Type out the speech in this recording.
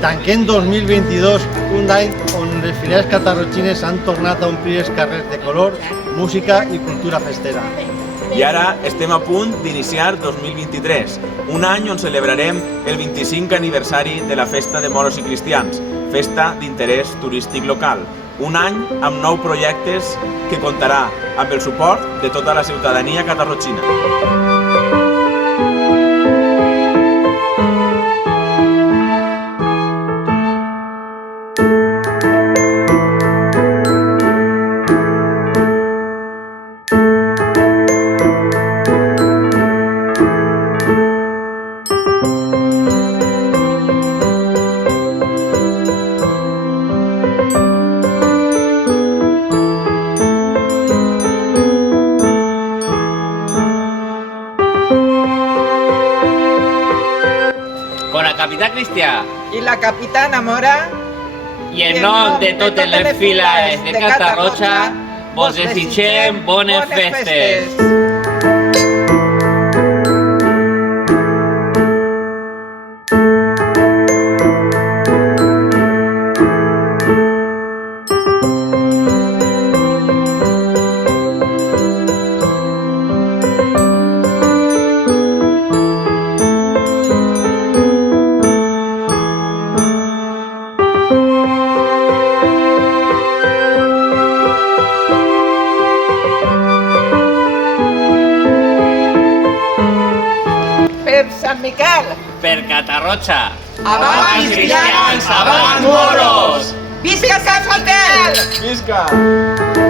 Tanquem 2022, un any on les filles catarrotxines han tornat a omplir els carrers de color, música i cultura festera. I ara estem a punt d'iniciar 2023, un any on celebrarem el 25 aniversari de la Festa de Moros i Cristians, festa d'interès turístic local. Un any amb 9 projectes que comptarà amb el suport de tota la ciutadania catarrotxina. Con la capità Cristià i la capitana Mora i en nom de totes les files de Catarroja vos desitgem bones festes. Per Sant Miquel. Per Catarroja. Avant cristians, avant moros! Visca Sant Miquel! Visca!